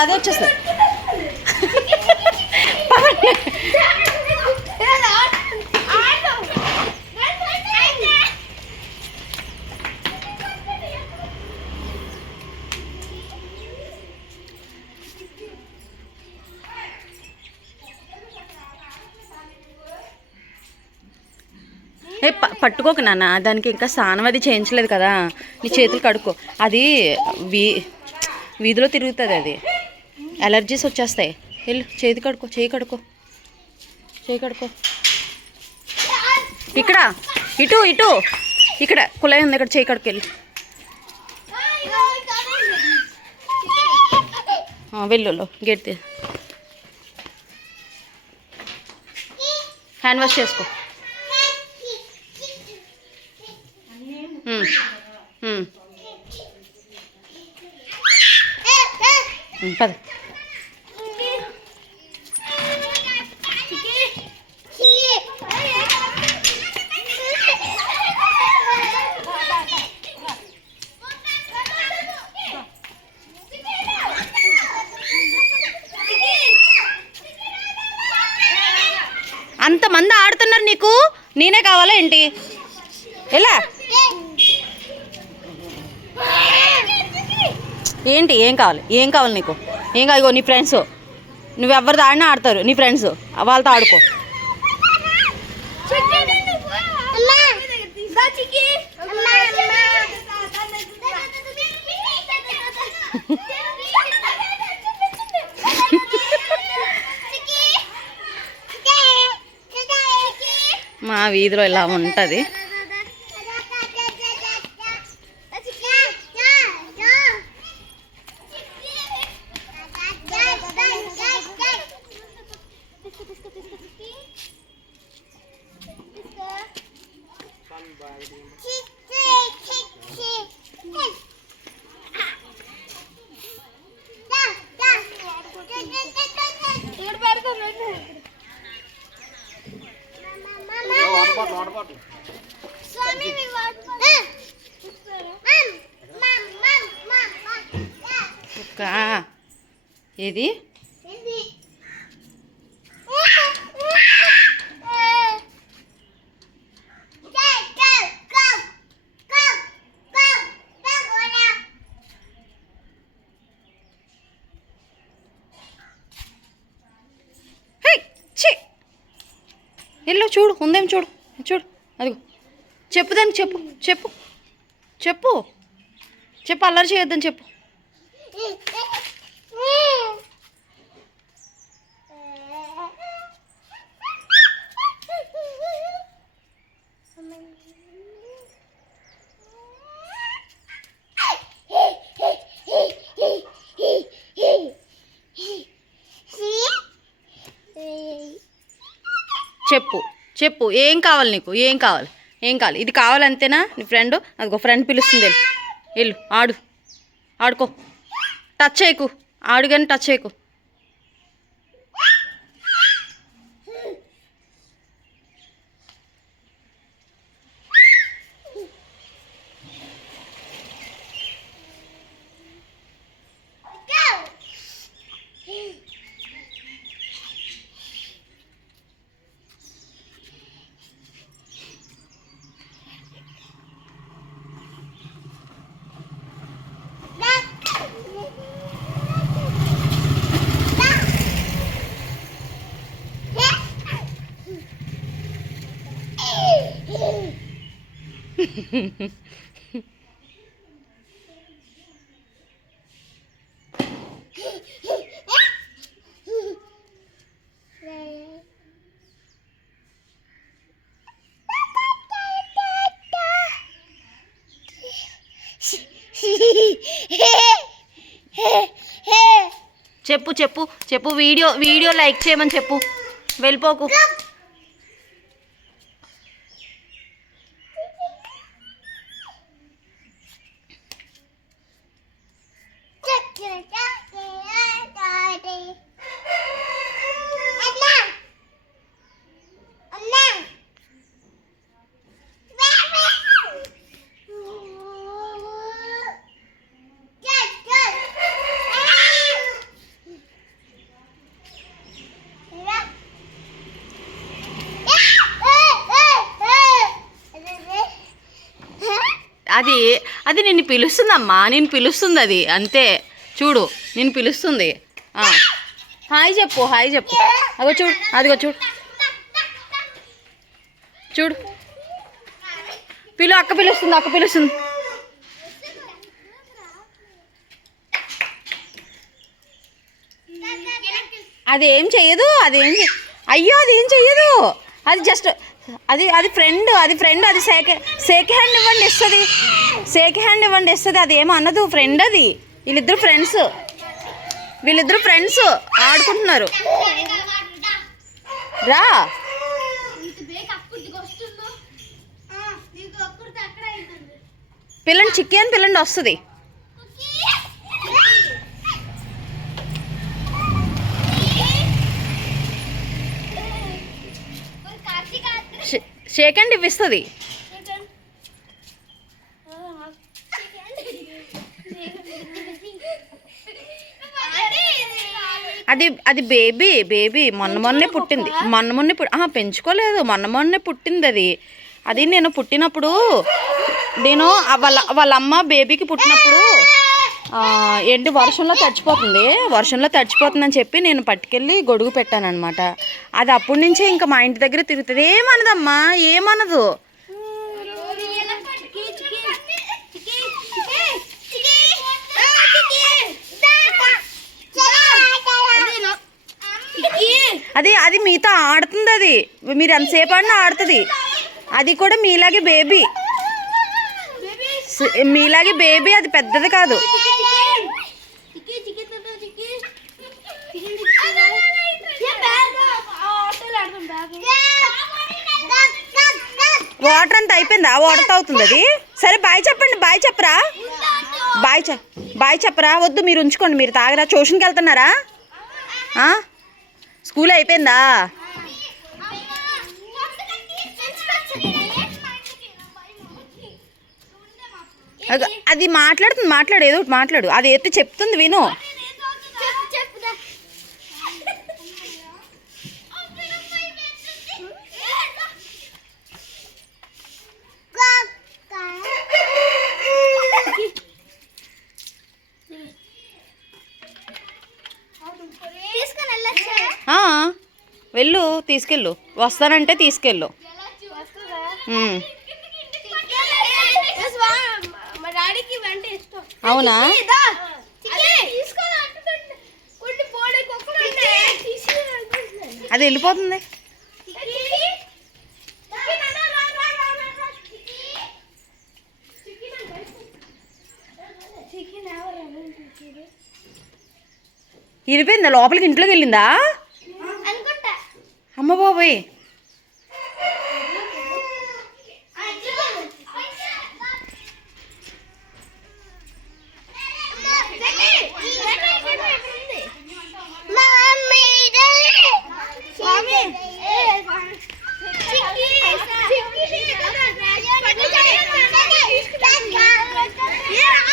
వచ్చేస్తుంది అదే వచ్చేస్తుంది. ఏ ప- పట్టుకోకు నాన్న దానికి ఇంకా స్నానం అది చేయించలేదు కదా. నీ చేతులు కడుక్కో. అది వీ వీధిలో తిరుగుతుంది అది. ఎలర్జీస్ వచ్చేస్తాయి. వెళ్ళు చేతి కడుకో చేయి కడుకో చేయి కడుకో ఇక్కడ ఇటు ఇటు. ఇక్కడ కుళాయి ఉంది ఇక్కడ చేయి కడుకు వెళ్ళు. వెళ్ళు గేట్ తీ హ్యాండ్ వాష్ చేసుకో. పద. నీకు? నేనే కావాలా ఏంటి? ఎలా? ఏంటి? ఏం కావాలి? ఏం కావాలి నీకు? ఏం కాదు నీ ఫ్రెండ్స్ నువ్వు ఎవరితో ఆడినా ఆడతారు. నీ ఫ్రెండ్స్ వాళ్ళతో ఆడుకో. వీధిలో ఇలా ఉంటుంది. ఏది? ఛీ. ఎల్లో చూడు ఉందేం చూడు చూడు అదిగో. చెప్పు దానికి చెప్పు చెప్పు చెప్పు. చెప్పు అల్లరి చేయొద్దని చెప్పు. చెప్పు చెప్పు ఏం కావాలి నీకు? ఏం కావాలి? ఏం కావాలి? ఇది కావాలంతేనా నీ ఫ్రెండ్ అదిగో ఫ్రెండ్ పిలుస్తుంది. వెళ్ళు ఆడు ఆడుకో. టచ్ చేయకు. ఆడు కానీ టచ్ చేయకు. చెప్పు చెప్పు చెప్పు. వీడియో వీడియో లైక్ చేయమని చెప్పు. వెళ్ళిపోకు. అది అది నిన్ను పిలుస్తుందమ్మా నేను పిలుస్తుంది అది అంతే. చూడు నేను పిలుస్తుంది. హాయ్ చెప్పు హాయ్ చెప్పు. అగో చూడు అదిగో చూడు. చూడు. పిలు అక్క పిలుస్తుంది అక్క పిలుస్తుంది. అది ఏం చెయ్యదు అది ఏం అయ్యో అది ఏం చెయ్యదు. అది జస్ట్ అది అది ఫ్రెండ్ అది ఫ్రెండ్ అది సేక్ సేక్ హ్యాండ్ ఇవ్వండి ఇస్తుంది. సేక్ హ్యాండ్ ఇవ్వండి ఇస్తుంది. అది ఏమో అన్నదు ఫ్రెండ్ అది. వీళ్ళిద్దరు ఫ్రెండ్స్ వీళ్ళిద్దరు ఫ్రెండ్స్ ఆడుకుంటున్నారు. రా. పిల్లండి చిక్కి అని పిల్లండి వస్తుంది. షేక్ అండ్ ఇవ్విస్తుంది అది అది బేబీ బేబీ మొన్న మొన్నే పుట్టింది. మొన్న మొన్నే పుట్టి ఆహా, పెంచుకోలేదు. మొన్న మొన్నే పుట్టింది అది. అది నేను పుట్టినప్పుడు నేను వాళ్ళ వాళ్ళ అమ్మ బేబీకి పుట్టినప్పుడు ఏంటి వర్షంలో తడిచిపోతుంది. వర్షంలో తడిచిపోతుందని చెప్పి నేను పట్టుకెళ్ళి గొడుగు పెట్టాను అనమాట అది అప్పటి నుంచే ఇంకా మా ఇంటి దగ్గర తిరుగుతుంది. ఏమనదమ్మా? ఏమనదు? అది అది మీతో ఆడుతుంది అది. మీరు ఎంతసేపు ఆడినా ఆడుతుంది. అది కూడా మీలాగే బేబీ. మీలాగే బేబీ అది పెద్దది కాదు. వాటర్ అంతా అయిపోయిందా? వాటర్ తాగుతుంది అది? సరే బాయ్ చెప్పండి బాయ్ చెప్పరా? బాయ్ చె బాయ్ చెప్పరా? వద్దు మీరు ఉంచుకోండి మీరు తాగరా? ట్యూషన్కి వెళ్తున్నారా? స్కూల్ అయిపోయిందా? అది మాట్లాడుతుంది మాట్లాడు ఏదో మాట్లాడు. అది ఎత్తి చెప్తుంది విను. వెళ్ళు తీసుకెళ్ళు. వస్తానంటే తీసుకెళ్ళు. అవునా? అది వెళ్ళిపోతుంది. వెళ్ళిపోయిందా లోపలికి ఇంట్లోకి వెళ్ళిందా? అమ్మ బాబోయ్ Yeah!